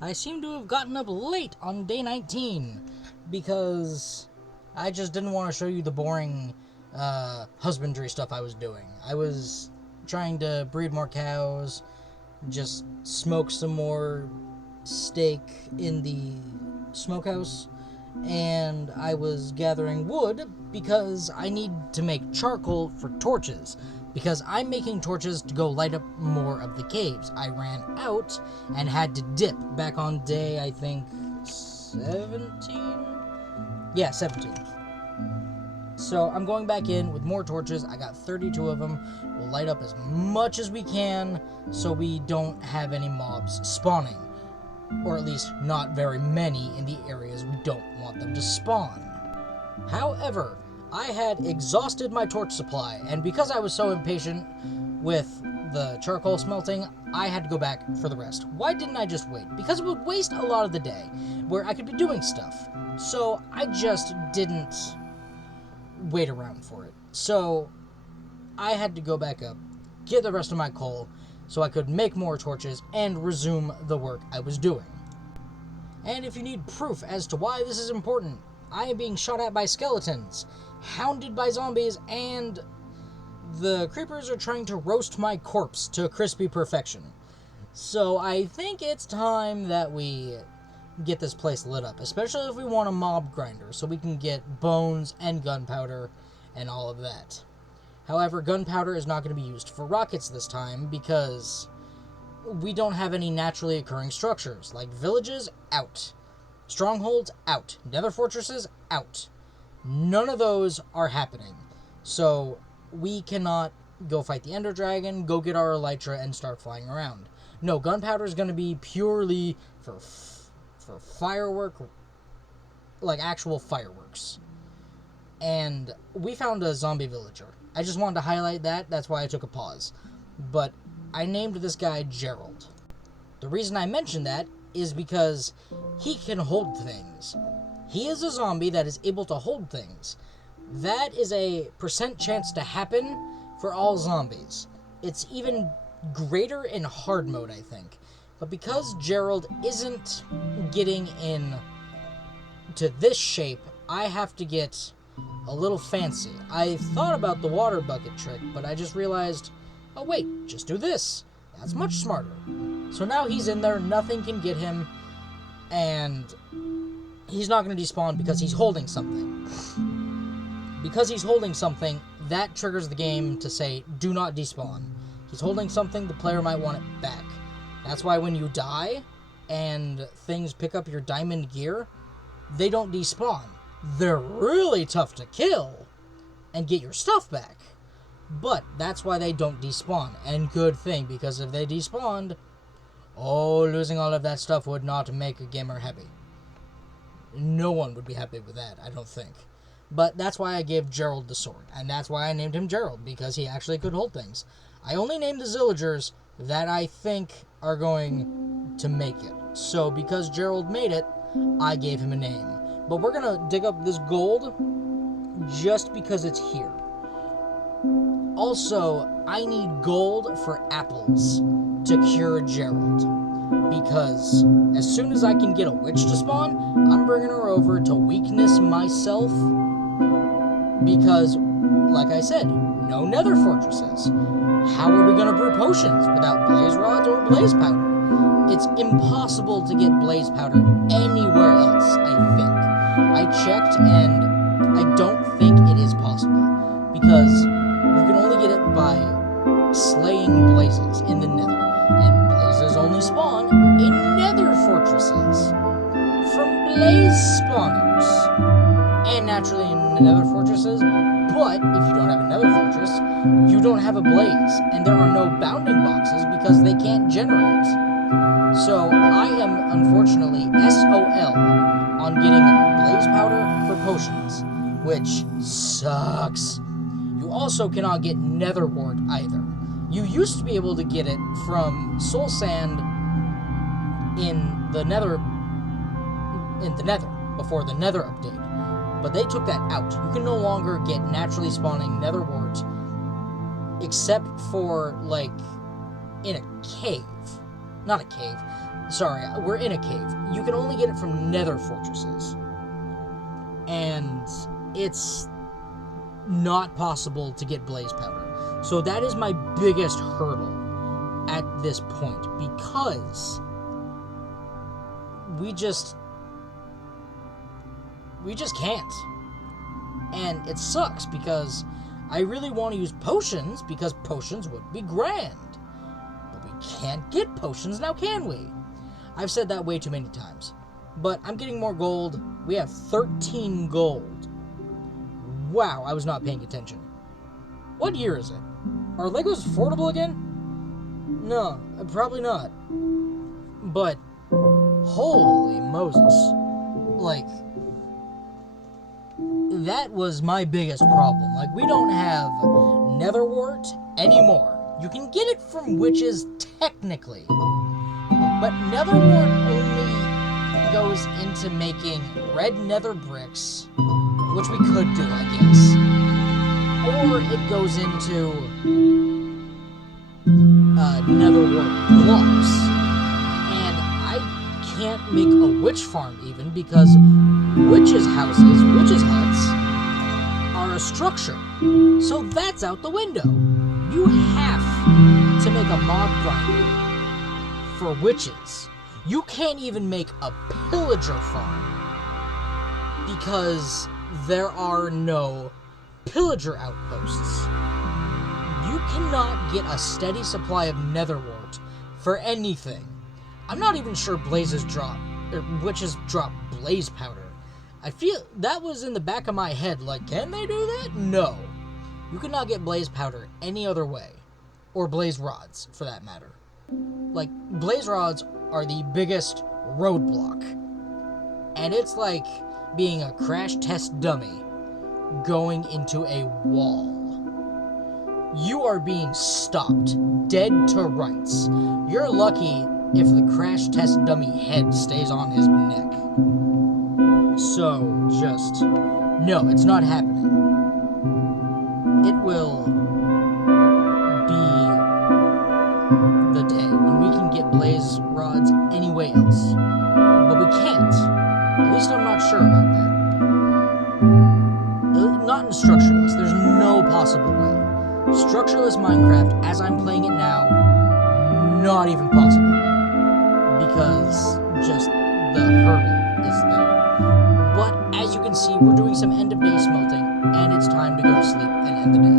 I seem to have gotten up late on day 19 because I just didn't want to show you the boring husbandry stuff I was doing. I was trying to breed more cows, just smoke some more steak in the smokehouse, and I was gathering wood because I need to make charcoal for torches. Because I'm making torches to go light up more of the caves. I ran out and had to dip back on day, I think, 17? Yeah, 17. So I'm going back in with more torches. I got 32 of them. We'll light up as much as we can so we don't have any mobs spawning. Or at least not very many in the areas we don't want them to spawn. However, I had exhausted my torch supply, and because I was so impatient with the charcoal smelting, I had to go back for the rest. Why didn't I just wait? Because it would waste a lot of the day where I could be doing stuff. So I just didn't wait around for it. So I had to go back up, get the rest of my coal, so I could make more torches and resume the work I was doing. And if you need proof as to why this is important, I am being shot at by skeletons, hounded by zombies, and the creepers are trying to roast my corpse to crispy perfection. So I think it's time that we get this place lit up, especially if we want a mob grinder, so we can get bones and gunpowder and all of that. However, gunpowder is not going to be used for rockets this time because we don't have any naturally occurring structures, like villages, out. Strongholds, out. Nether fortresses, out. None of those are happening. So we cannot go fight the Ender Dragon, go get our Elytra, and start flying around. No, gunpowder is going to be purely for firework, like actual fireworks. And we found a zombie villager. I just wanted to highlight that. That's why I took a pause. But I named this guy Gerald. The reason I mentioned that is because he can hold things. He is a zombie that is able to hold things. That is a % chance to happen for all zombies. It's even greater in hard mode, I think. But because Gerald isn't getting in to this shape, I have to get a little fancy. I thought about the water bucket trick, but I just realized, oh wait, just do this. That's much smarter. So now he's in there, nothing can get him, and he's not going to despawn because he's holding something. Because he's holding something, that triggers the game to say, do not despawn. He's holding something, the player might want it back. That's why when you die, and things pick up your diamond gear, they don't despawn. They're really tough to kill, and get your stuff back. But that's why they don't despawn, and good thing, because if they despawned, losing all of that stuff would not make a gamer happy. No one would be happy with that, I don't think. But that's why I gave Gerald the sword, and that's why I named him Gerald, because he actually could hold things. I only named the Zillagers that I think are going to make it. So because Gerald made it, I gave him a name. But we're going to dig up this gold just because it's here. Also, I need gold for apples to cure Gerald. Because as soon as I can get a witch to spawn, I'm bringing her over to weakness myself. Because, like I said, no nether fortresses. How are we going to brew potions without blaze rods or blaze powder? It's impossible to get blaze powder anywhere else, I think. I checked, and I don't think it is possible. Because you can only get it by slaying blazes in the nether. And blazes only spawn in nether fortresses. From blaze spawners. And naturally in nether fortresses. But if you don't have a nether fortress, you don't have a blaze. And there are no bounding boxes because they can't generate. So I am unfortunately SOL on getting blaze powder for potions, which sucks. You also cannot get nether wart either. You used to be able to get it from soul sand in the nether before the nether update, but they took that out. You can no longer get naturally spawning nether wart except for like in a cave. Not a cave. Sorry, we're in a cave. You can only get it from nether fortresses. And it's not possible to get blaze powder. So that is my biggest hurdle at this point, because we just can't. And it sucks, because I really want to use potions, because potions would be grand. But we can't get potions now, can we? I've said that way too many times. But I'm getting more gold. We have 13 gold. Wow, I was not paying attention. What year is it? Are Legos affordable again? No, probably not. But, holy Moses. Like, that was my biggest problem. Like, we don't have Netherwort anymore. You can get it from witches, technically. But Netherwort only goes into making red nether bricks, which we could do, I guess. Or it goes into Netherwort blocks. And I can't make a witch farm even, because witches' houses, witches' huts, are a structure. So that's out the window. You have to make a mob grinder for witches. You can't even make a pillager farm, because there are no pillager outposts. You cannot get a steady supply of netherwort for anything. I'm not even sure witches drop blaze powder. I feel that was in the back of my head, like, can they do that? No. You cannot get blaze powder any other way. Or blaze rods, for that matter. Like, blaze rods are the biggest roadblock. And it's like being a crash test dummy going into a wall. You are being stopped, dead to rights. You're lucky if the crash test dummy head stays on his neck. So, just, no, it's not happening. It will be the day when we can get blaze rods anywhere else. But we can't. At least I'm not sure about that. Not in Structureless. There's no possible way. Structureless Minecraft, as I'm playing it now, not even possible. Because just the hurdle is there. But as you can see, we're doing some end of day smelting, and it's time to go to sleep and end the day.